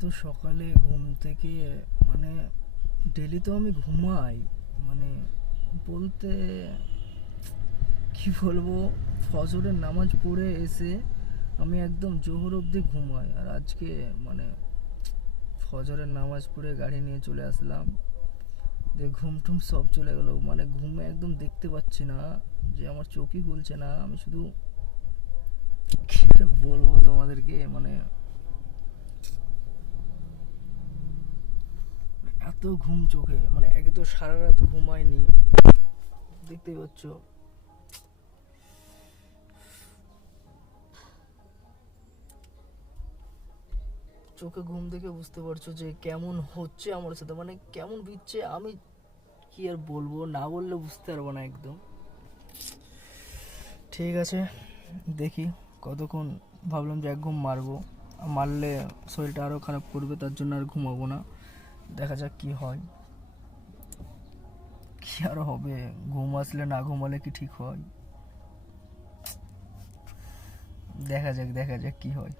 এত সকালে ঘুম থেকে, মানে ডেলি তো আমি ঘুমাই, মানে বলতে কি বলবো, ফজরের নামাজ পড়ে এসে আমি একদম জোহর অবধি ঘুমাই। আর আজকে মানে ফজরের নামাজ পড়ে গাড়ি নিয়ে চলে আসলাম, দিয়ে ঘুম টুম সব চলে গেল। মানে ঘুমে একদম দেখতে পাচ্ছি না, যে আমার চোখই খুলছে না। আমি শুধু কি আর বলবো তোমাদেরকে, মানে এত ঘুম চোখে, মানে একে তো সারা রাত ঘুমায়নি, দেখতেই পাচ্ছ। চোখে ঘুম দেখে বুঝতে পারছো যে কেমন হচ্ছে আমার সাথে, মানে কেমন বিচ্ছে। আমি কি আর বলবো, না বললে বুঝতে পারবো না একদম। ঠিক আছে, দেখি কতক্ষণ। ভাবলাম যে এক ঘুম মারবো, মারলে শরীরটা আরও খারাপ করবে, তার জন্য আর ঘুমাবো না। দেখা যাক কি হয়, কি আর হবে। ঘুম আসলে না ঘুমালে কি ঠিক হয়? দেখা যাক, দেখা যাক কি হয়।